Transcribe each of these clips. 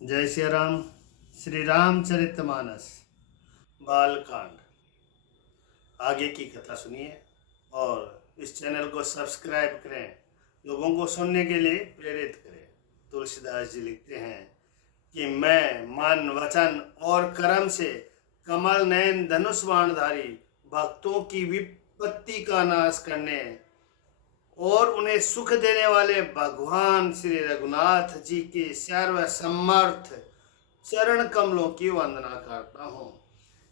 जय श्री राम। श्री रामचरितमानस बालकांड। आगे की कथा सुनिए और इस चैनल को सब्सक्राइब करें, लोगों को सुनने के लिए प्रेरित करें। तुलसीदास जी लिखते हैं कि मैं मन वचन और कर्म से कमल नयन धनुष बाणधारी भक्तों की विपत्ति का नाश करने और उन्हें सुख देने वाले भगवान श्री रघुनाथ जी के सर्वसमर्थ चरण कमलों की वंदना करता हूँ।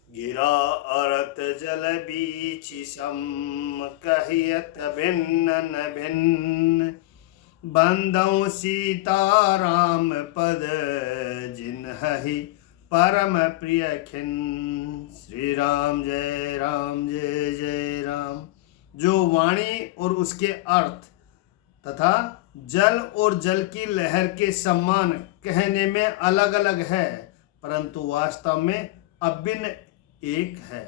गिरा अरत जल बीच सम कहियत भिन्न न भिन्न, बंदौ सीता राम पद जिन्हि परम प्रिय खिन्न। श्री राम जय जय राम। जो वाणी और उसके अर्थ तथा जल और जल की लहर के समान कहने में अलग अलग है, परंतु वास्तव में अभिन्न एक है।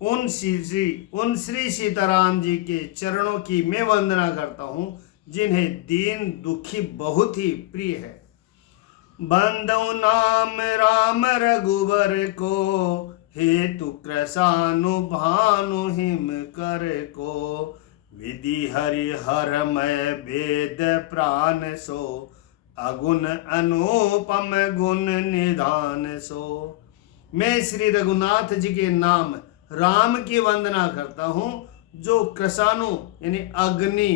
उन श्री सीताराम जी के चरणों की मैं वंदना करता हूँ, जिन्हें दीन दुखी बहुत ही प्रिय है। बंदौ नाम राम रघुबर को, हेतु कृशानु भानु हिम कर को। विधि हरि हरमय वेद प्राण सो, अगुण अनुपम गुण निधान सो। मैं श्री रघुनाथ जी के नाम राम की वंदना करता हूँ, जो कृशानु यानी अग्नि,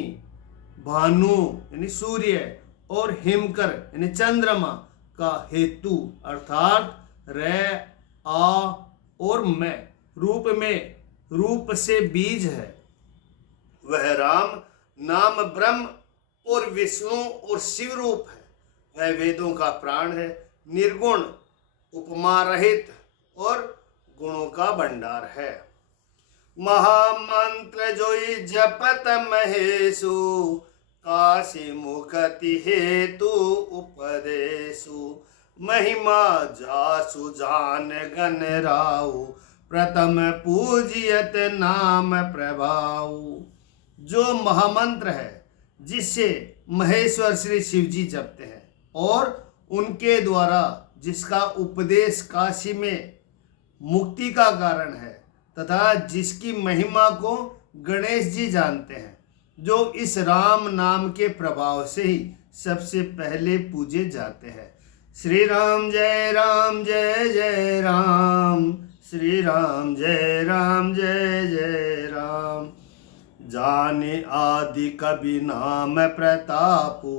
भानु यानी सूर्य और हिमकर यानी चंद्रमा का हेतु अर्थात रे आ और मैं रूप से बीज है। वह राम नाम ब्रह्म और विष्णु और शिव रूप है। वह वेदों का प्राण है, निर्गुण, उपमा रहित और गुणों का भंडार है। महामंत्र जोई जपत महेशु, काशी मुखति हेतु उपदेशु। महिमा जासु जान गण राउ, प्रथम पूजियत नाम प्रभाऊ। जो महामंत्र है जिससे महेश्वर श्री शिव जी जपते हैं और उनके द्वारा जिसका उपदेश काशी में मुक्ति का कारण है, तथा जिसकी महिमा को गणेश जी जानते हैं, जो इस राम नाम के प्रभाव से ही सबसे पहले पूजे जाते हैं। श्री राम जय जय राम। श्री राम जय जय राम। जाने आदि कवि नाम प्रतापु,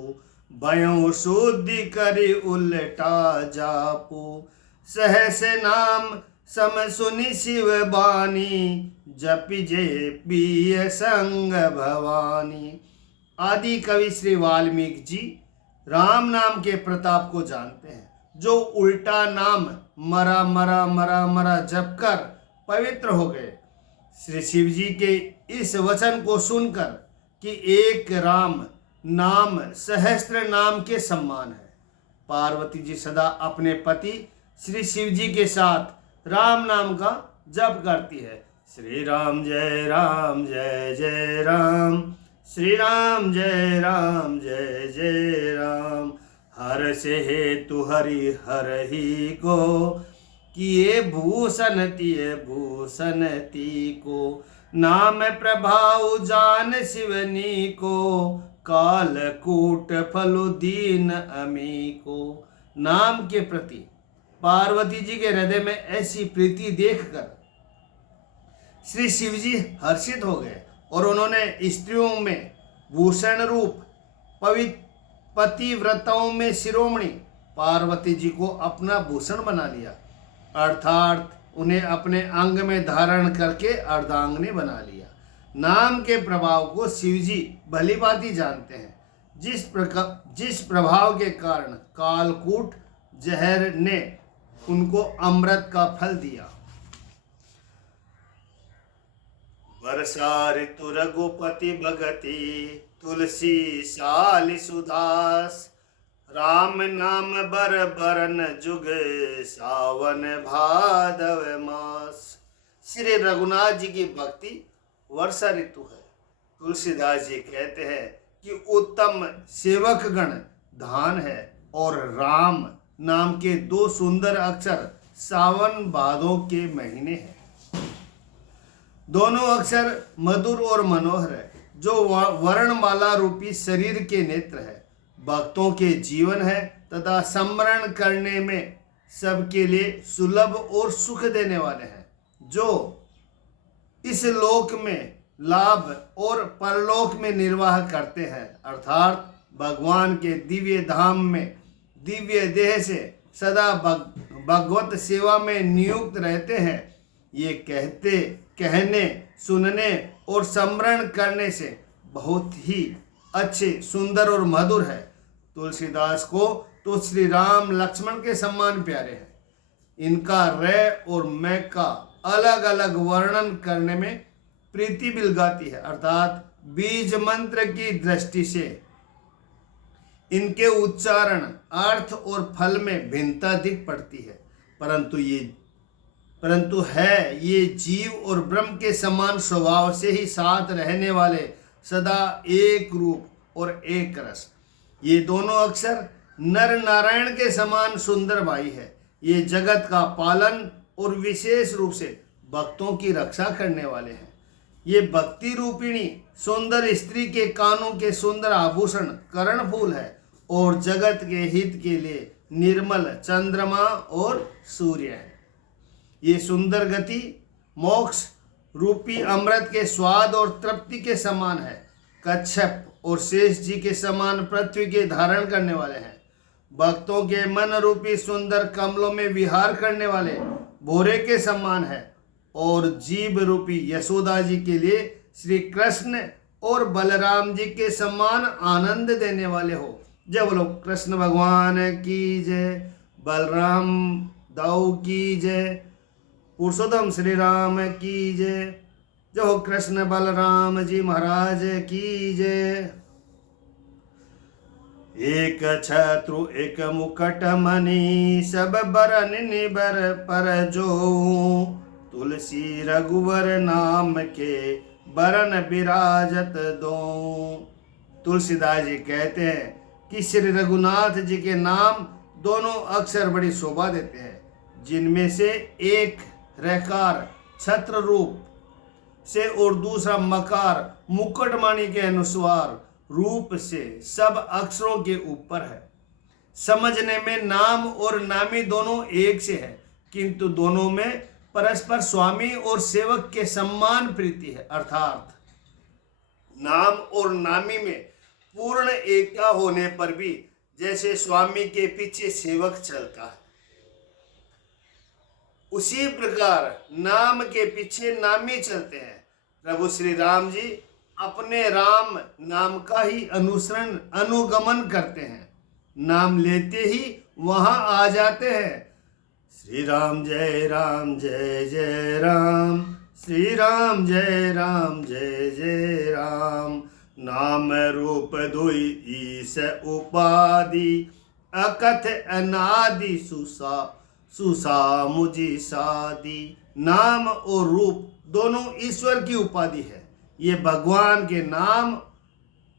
भयों शुद्धि करि उल्टा जापु। सहस नाम सम सुनि शिव बानी, जपि जय पिय संग भवानी। आदि कवि श्री वाल्मीकि जी राम नाम के प्रताप को जानते हैं, जो उल्टा नाम मरा मरा मरा मरा जप कर पवित्र हो गए। श्री शिव जी के इस वचन को सुनकर कि एक राम नाम सहस्त्र नाम के समान है, पार्वती जी सदा अपने पति श्री शिव जी के साथ राम नाम का जप करती है। श्री राम जय जय राम। श्री राम जय जय राम। हर से हेतु हरि हर ही को, किए भूषण तिय भूषण ती को। नाम प्रभाव जान शिवनी को, काल कूट फलु दीन अमी को। नाम के प्रति पार्वती जी के हृदय में ऐसी प्रीति देखकर श्री शिव जी हर्षित हो गए और उन्होंने स्त्रियों में भूषण रूप पतिव्रताओं में शिरोमणि पार्वती जी को अपना भूषण बना लिया, अर्थात उन्हें अपने अंग में धारण करके अर्धांगिनी बना लिया। नाम के प्रभाव को शिव जी भली भांति जानते हैं, जिस प्रभाव के कारण कालकूट जहर ने उनको अमृत का फल दिया। वर्षा ऋतु रघुपति भगति, तुलसी साल सुदास। राम नाम बर बरन जुग, सावन भादव मास। श्री रघुनाथ जी की भक्ति वर्षा ऋतु है। तुलसीदास जी कहते हैं कि उत्तम सेवक गण धान है और राम नाम के दो सुंदर अक्षर सावन भादों के महीने हैं। दोनों अक्षर मधुर और मनोहर है, जो वर्णमाला रूपी शरीर के नेत्र है, भक्तों के जीवन है तथा स्मरण करने में सबके लिए सुलभ और सुख देने वाले हैं, जो इस लोक में लाभ और परलोक में निर्वाह करते हैं, अर्थात भगवान के दिव्य धाम में दिव्य देह से सदा भगवत सेवा में नियुक्त रहते हैं। ये कहने सुनने और स्मरण करने से बहुत ही अच्छे, सुंदर और मधुर है। तुलसीदास को तो श्री राम लक्ष्मण के समान प्यारे हैं। इनका रे और मैं का अलग अलग वर्णन करने में प्रीति बिलगाती है, अर्थात बीज मंत्र की दृष्टि से इनके उच्चारण, अर्थ और फल में भिन्नता दिख पड़ती है, परंतु है ये जीव और ब्रह्म के समान स्वभाव से ही साथ रहने वाले, सदा एक रूप और एक रस। ये दोनों अक्षर नर नारायण के समान सुंदर भाई है। ये जगत का पालन और विशेष रूप से भक्तों की रक्षा करने वाले हैं। ये भक्ति रूपिणी सुंदर स्त्री के कानों के सुंदर आभूषण कर्ण फूल है और जगत के हित के लिए निर्मल चंद्रमा और सूर्य है। ये सुंदर गति मोक्ष रूपी अमृत के स्वाद और तृप्ति के समान है। कच्छप और शेष जी के समान पृथ्वी के धारण करने वाले हैं। भक्तों के मन रूपी सुंदर कमलों में विहार करने वाले भोरे के समान है और जीव रूपी यशोदा जी के लिए श्री कृष्ण और बलराम जी के समान आनंद देने वाले हो। जब लोग कृष्ण भगवान की जय, बलराम दाऊ की जय, पुरुषोत्तम श्री राम की जय, जो कृष्ण बलराम जी महाराज की जय। एक छत्रु एक मुकट मणि, सब बरन निबर पर जो, तुलसी रघुवर नाम के बरन विराजत दो। तुलसीदास जी कहते हैं कि श्री रघुनाथ जी के नाम दोनों अक्षर बड़ी शोभा देते हैं, जिनमें से एक रकार छत्र रूप से और दूसरा मकार मुकुटमणि के अनुसार रूप से सब अक्षरों के ऊपर है। समझने में नाम और नामी दोनों एक से है, किंतु दोनों में परस्पर स्वामी और सेवक के समान प्रीति है, अर्थात नाम और नामी में पूर्ण एकता होने पर भी जैसे स्वामी के पीछे सेवक चलता है, उसी प्रकार नाम के पीछे नामी चलते हैं। प्रभु श्री राम जी अपने राम नाम का ही अनुगमन करते हैं, नाम लेते ही वहां आ जाते हैं। श्री राम जय जय राम, श्री राम जय जय राम। नाम रूप दुई ईस उपाधि, अकथ अनादि सुसा मुझी सादी। नाम और रूप दोनों ईश्वर की उपाधि है। ये भगवान के नाम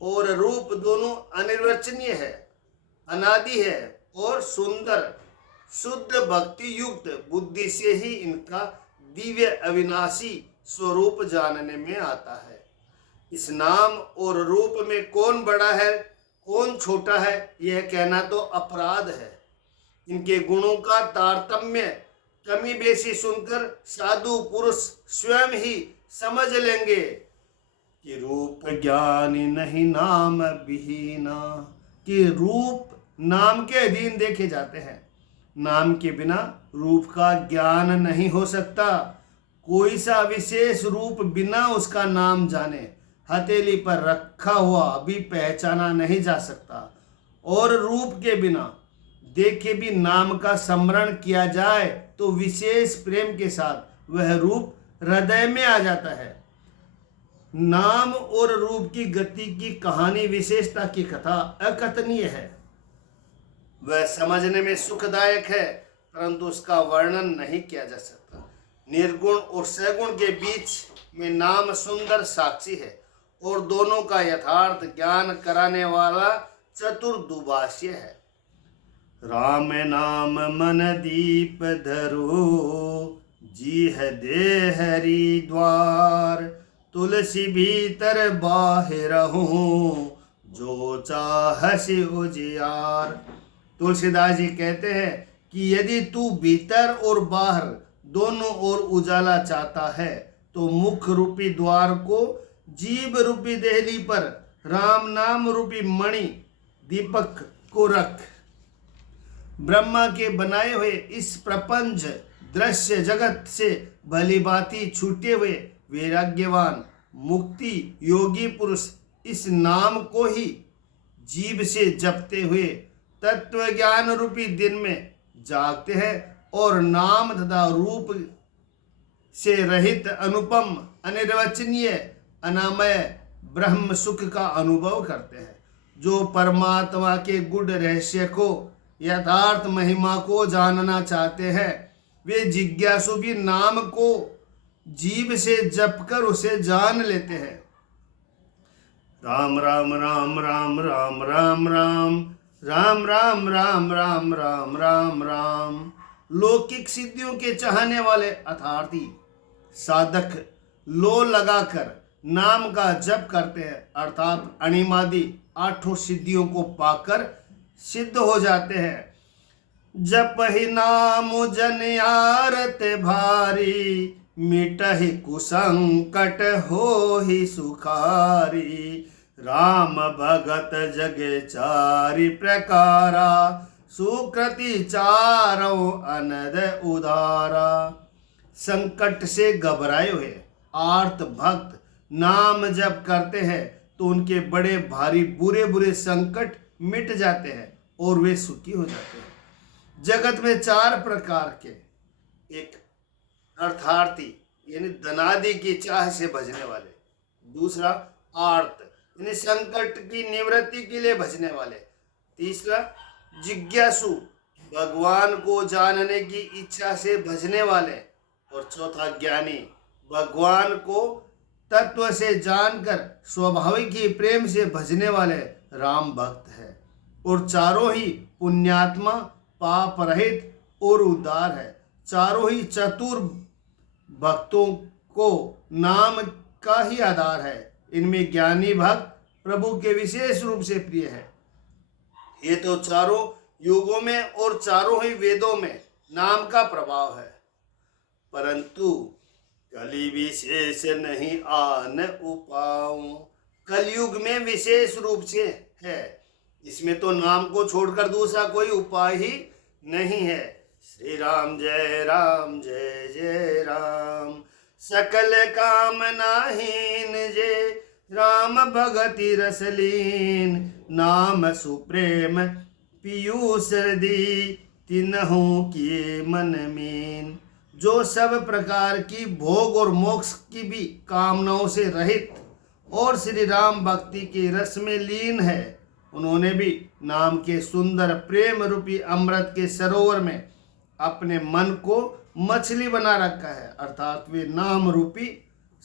और रूप दोनों अनिर्वचनीय है, अनादि है और सुंदर। शुद्ध भक्ति युक्त बुद्धि से ही इनका दिव्य अविनाशी स्वरूप जानने में आता है। इस नाम और रूप में कौन बड़ा है कौन छोटा है, यह कहना तो अपराध है। इनके गुणों का तारतम्य कमी बेसी सुनकर साधु पुरुष स्वयं ही समझ लेंगे कि रूप ज्ञानी नहीं नाम विहीना, कि रूप नाम के अधीन देखे जाते हैं। नाम के बिना रूप का ज्ञान नहीं हो सकता। कोई सा विशेष रूप बिना उसका नाम जाने हथेली पर रखा हुआ भी पहचाना नहीं जा सकता, और रूप के बिना देखे भी नाम का स्मरण किया जाए तो विशेष प्रेम के साथ वह रूप हृदय में आ जाता है। नाम और रूप की गति की कहानी विशेषता की कथा अकथनीय है। वह समझने में सुखदायक है, परंतु उसका वर्णन नहीं किया जा सकता। निर्गुण और सगुण के बीच में नाम सुंदर साक्षी है और दोनों का यथार्थ ज्ञान कराने वाला चतुर दुभाष्य है। राम नाम मन दीप धरो, जी है दे हरि द्वार। तुलसी भीतर बाहिर हूँ, जो चाहसि उजियार। तुलसीदास जी कहते हैं कि यदि तू भीतर और बाहर दोनों ओर उजाला चाहता है तो मुख रूपी द्वार को, जीभ रूपी देहली पर राम नाम रूपी मणि दीपक को रख। ब्रह्मा के बनाए हुए इस प्रपंच दृश्य जगत से भली भांति छूटे हुए वैराग्यवान मुक्ति योगी पुरुष इस नाम को ही जीभ से जपते हुए तत्व ज्ञान रूपी दिन में जागते हैं और नाम तथा रूप से रहित अनुपम अनिर्वचनीय अनामय ब्रह्म सुख का अनुभव करते हैं। जो परमात्मा के गुण रहस्य को यथार्थ महिमा को जानना चाहते हैं वे जिज्ञासु भी नाम को जीभ से जपकर उसे जान लेते हैं। राम राम राम राम राम राम राम राम राम राम राम राम राम राम। लौकिक सिद्धियों के चाहने वाले अर्थार्थी साधक लो लगाकर नाम का जप करते हैं, अर्थात अणिमादि आठों सिद्धियों को पाकर सिद्ध हो जाते हैं। जप ही नाम जन आरत भारी, मिटहि कुसंकट हो ही सुखारी। राम भगत जगे चारि प्रकारा, सुकृति चारों अनद उदारा। संकट से घबराए हुए आर्त भक्त नाम जप करते हैं तो उनके बड़े भारी बुरे बुरे संकट मिट जाते हैं और वे सुखी हो जाते हैं। जगत में चार प्रकार के, एक अर्थार्थी यानी धनादि की चाह से भजने वाले, दूसरा आर्त यानी संकट की निवृत्ति के लिए भजने वाले, तीसरा जिज्ञासु भगवान को जानने की इच्छा से भजने वाले, और चौथा ज्ञानी भगवान को तत्व से जानकर स्वाभाविक ही प्रेम से भजने वाले राम भक्त है। और चारों ही पुण्यात्मा पाप रहित और उदार है। चारों ही चतुर भक्तों को नाम का ही आधार है। इनमें ज्ञानी भक्त प्रभु के विशेष रूप से प्रिय है। ये तो चारों युगों में और चारों ही वेदों में नाम का प्रभाव है, परंतु कली विशेष नहीं आन उपाऊं। कलयुग में विशेष रूप से है, इसमें तो नाम को छोड़कर दूसरा कोई उपाय ही नहीं है। श्री राम जय जय राम। सकल कामनाहीन जे राम भगति रसलीन। नाम सुप्रेम पीयूष दी तिन्हु किए मन मीन। जो सब प्रकार की भोग और मोक्ष की भी कामनाओं से रहित और श्री राम भक्ति के रस में लीन है, उन्होंने भी नाम के सुंदर प्रेम रूपी अमृत के सरोवर में अपने मन को मछली बना रखा है, अर्थात वे नाम रूपी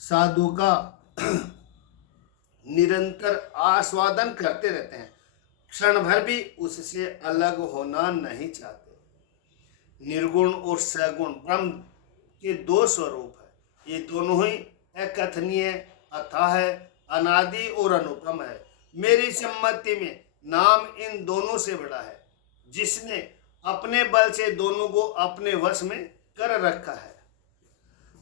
साधु का निरंतर आस्वादन करते रहते हैं, क्षण भर भी उससे अलग होना नहीं चाहते। निर्गुण और सगुण ब्रह्म के दो स्वरूप है। ये दोनों ही अकथनीय, अथाह, अनादि और अनुपम है। मेरी सम्मति में नाम इन दोनों से बड़ा है, जिसने अपने बल से दोनों को अपने वश में कर रखा है।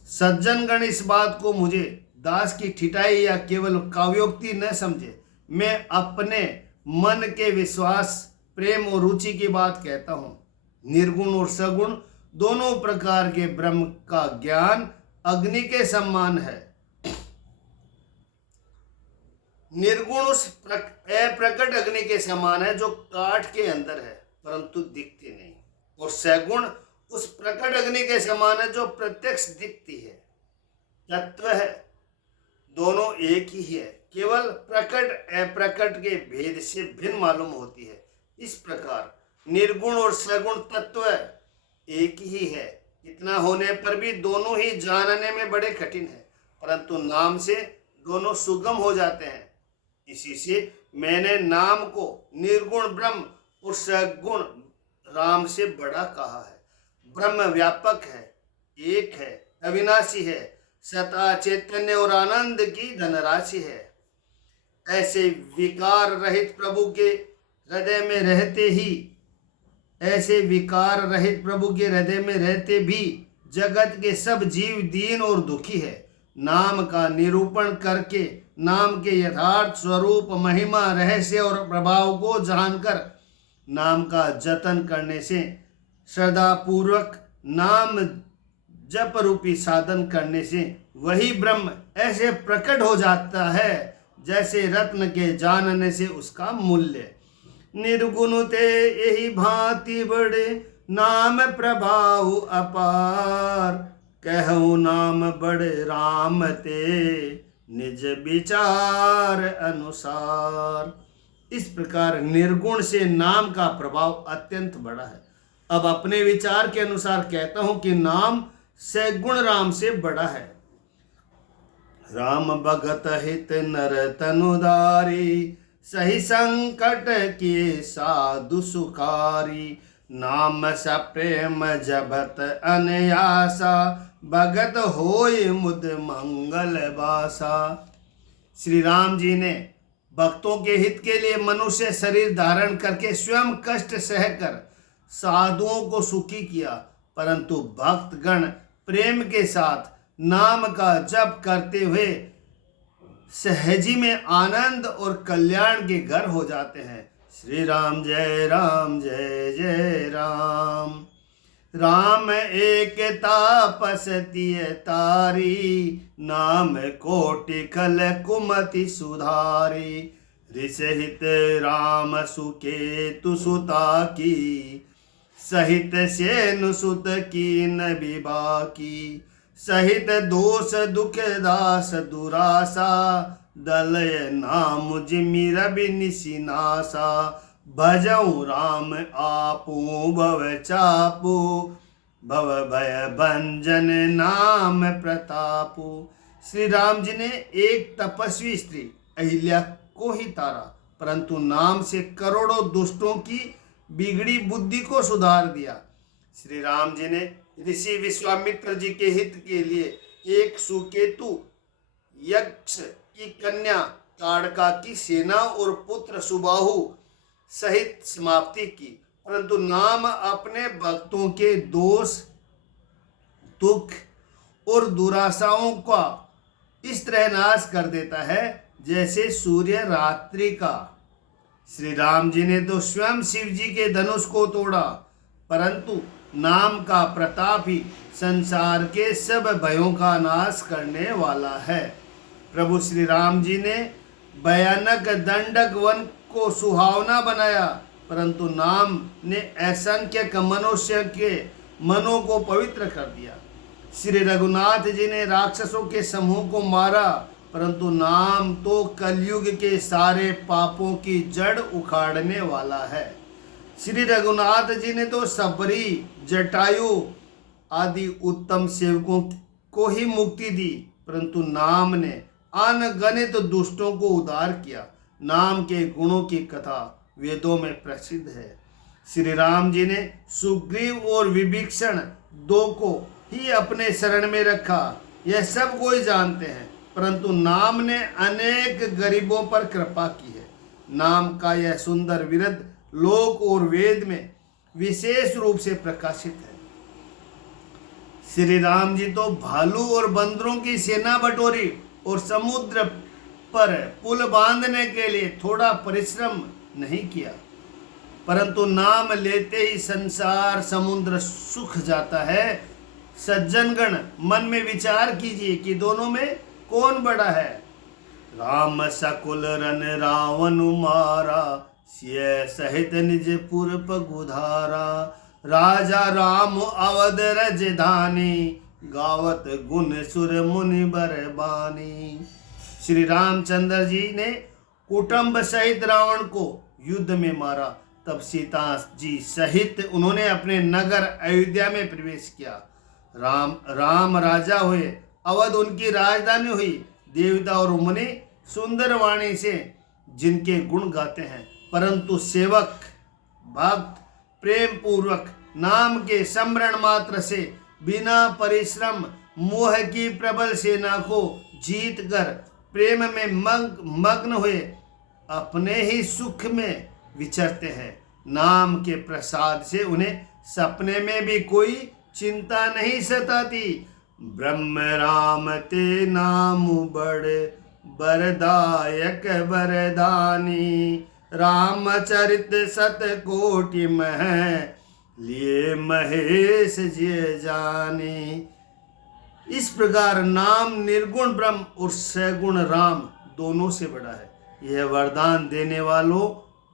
सज्जनगण इस बात को मुझे दास की ठिठाई या केवल काव्योक्ति न समझे। मैं अपने मन के विश्वास, प्रेम और रुचि की बात कहता हूँ। निर्गुण और सगुण दोनों प्रकार के ब्रह्म का ज्ञान अग्नि के समान है। निर्गुण उस अप्रकट अग्नि के समान है जो काठ के अंदर है परंतु दिखती नहीं, और सगुण उस प्रकट अग्नि के समान है जो प्रत्यक्ष दिखती है। तत्व है दोनों एक ही है, केवल प्रकट अप्रकट के भेद से भिन्न मालूम होती है। इस प्रकार निर्गुण और सगुण तत्व एक ही है। इतना होने पर भी दोनों ही जानने में बड़े कठिन है, परंतु नाम से दोनों सुगम हो जाते हैं। इसी से मैंने नाम को निर्गुण ब्रह्म और सगुण राम से बड़ा कहा है। ब्रह्म व्यापक है, एक है, अविनाशी है, सता चैतन्य और आनंद की धनराशि है। ऐसे विकार रहित प्रभु के हृदय में रहते ही, ऐसे विकार रहित प्रभु के हृदय में रहते भी जगत के सब जीव दीन और दुखी है। नाम का निरूपण करके नाम के यथार्थ स्वरूप, महिमा, रहस्य और प्रभाव को जानकर नाम का जतन करने से, श्रद्धा पूर्वक नाम जप रूपी साधन करने से वही ब्रह्म ऐसे प्रकट हो जाता है जैसे रत्न के जानने से उसका मूल्य। निर्गुण ते यही भांति बड़े, नाम प्रभाव अपार, कहूँ नाम बड़े राम ते, निज विचार अनुसार। इस प्रकार निर्गुण से नाम का प्रभाव अत्यंत बड़ा है। अब अपने विचार के अनुसार कहता हूं कि नाम सगुण राम से बड़ा है। राम भगत हित नर तनुधारी, सही संकट किए साधु सुखारी, नाम स प्रेम जबत अनयासा, भगत होय मुद मंगल बासा। श्री राम जी ने भक्तों के हित के लिए मनुष्य शरीर धारण करके स्वयं कष्ट सहकर साधुओं को सुखी किया, परंतु भक्तगण प्रेम के साथ नाम का जप करते हुए सहजी में आनंद और कल्याण के घर हो जाते हैं। श्री राम जय राम जय जय राम। राम एक तापस तिय तारी, नाम कोटि खल कुमति सुधारी, ऋषहित राम सुकेतु सुता की, सहित सेनु सुत कीन विबाकी, सहित दोष दुख दास दुरासा, दलय नाम जिमि रवि निशिनासा, भजऊ राम आपू भव चापू, भव भय भंजन नाम प्रतापू। श्री राम जी ने एक तपस्वी स्त्री अहिल्या को ही तारा, परंतु नाम से करोड़ों दुष्टों की बिगड़ी बुद्धि को सुधार दिया। श्री राम जी ने ऋषि विश्वामित्र जी के हित के लिए एक सुकेतु यक्ष की कन्या ताड़का की सेना और पुत्र सुबाहु सहित समाप्ति की, परंतु नाम अपने भक्तों के दोष दुख और दुराशाओं का इस तरह नाश कर देता है जैसे सूर्य रात्रि का। श्री राम जी ने तो स्वयं शिव जी के धनुष को तोड़ा, परंतु नाम का प्रताप ही संसार के सब भयों का नाश करने वाला है। प्रभु श्री राम जी ने भयानक दंडक वन को सुहावना बनाया, परंतु नाम ने असंख्य मनुष्य के मनों को पवित्र कर दिया। श्री रघुनाथ जी ने राक्षसों के समूह को मारा, परंतु नाम तो कलयुग के सारे पापों की जड़ उखाड़ने वाला है। श्री रघुनाथ जी ने तो सबरी, जटायु आदि उत्तम सेवकों को ही मुक्ति दी, परंतु नाम ने अनगणित दुष्टों को उद्धार किया। नाम के गुणों की कथा वेदों में प्रसिद्ध है। श्री राम जी ने सुग्रीव और विभीषण दो को ही अपने शरण में रखा, यह सब कोई जानते हैं, परंतु नाम ने अनेक गरीबों पर कृपा की है। नाम का यह सुंदर विरध लोक और वेद में विशेष रूप से प्रकाशित है। श्री राम जी तो भालू और बंदरों की सेना बटोरी और समुद्र पर पुल बांधने के लिए थोड़ा परिश्रम नहीं किया, परंतु नाम लेते ही संसार समुद्र सूख जाता है। सज्जनगण मन में विचार कीजिए कि दोनों में कौन बड़ा है। राम सकुल रन रावण मारा, सिय सहित निज पुर पगुधारा, राजा राम अवध रजधानी, गावत गुण सुर मुनि बरबानी। श्री रामचंद्र जी ने कुटुंब सहित रावण को युद्ध में मारा, तब सीता जी सहित उन्होंने अपने नगर अयोध्या में प्रवेश किया। राम राजा हुए, अवध उनकी राजधानी हुई। देवता और मुनि सुंदर वाणी से जिनके गुण गाते हैं, परंतु सेवक भक्त प्रेम पूर्वक नाम के स्मरण मात्र से बिना परिश्रम मोह की प्रबल सेना को जीत कर प्रेम में मग्न हुए अपने ही सुख में विचरते हैं। नाम के प्रसाद से उन्हें सपने में भी कोई चिंता नहीं सताती। ब्रह्म राम ते नाम बड़ बरदायक वरदानी, रामचरित सत कोटि मह लिए महेश जे जानी। इस प्रकार नाम निर्गुण ब्रह्म और सगुण राम दोनों से बड़ा है। यह वरदान देने वालों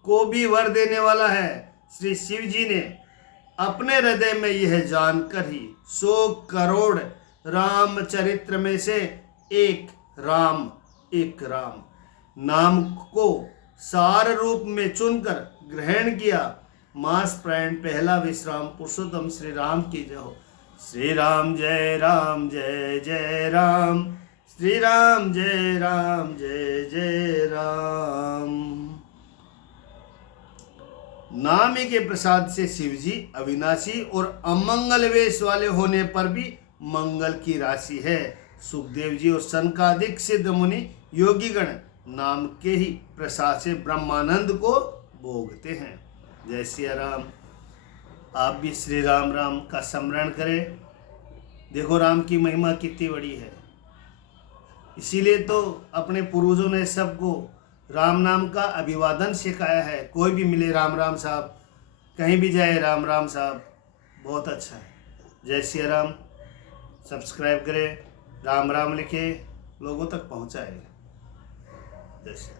को भी वर देने वाला है। श्री शिव जी ने अपने हृदय में यह जानकर ही 100 करोड़ रामचरित्र में से एक राम नाम को सार रूप में चुनकर ग्रहण किया। मास प्राण पहला विश्राम पुरुषोत्तम श्री राम की जय हो। श्री राम जय जय राम, श्री राम जय जय राम। नाम के प्रसाद से शिव जी अविनाशी और अमंगल वेश वाले होने पर भी मंगल की राशि है। सुखदेव जी और सनकादिक सिद्ध मुनि योगीगण नाम के ही प्रसाद से ब्रह्मानंद को भोगते हैं। जय सिया राम। आप भी श्री राम राम का स्मरण करें। देखो राम की महिमा कितनी बड़ी है। इसीलिए तो अपने पूर्वजों ने सबको राम नाम का अभिवादन सिखाया है। कोई भी मिले राम राम साहब, कहीं भी जाए राम राम साहब, बहुत अच्छा है। जय श्री राम। सब्सक्राइब करें, राम राम लिखे, लोगों तक पहुंचाए। जय श्री राम।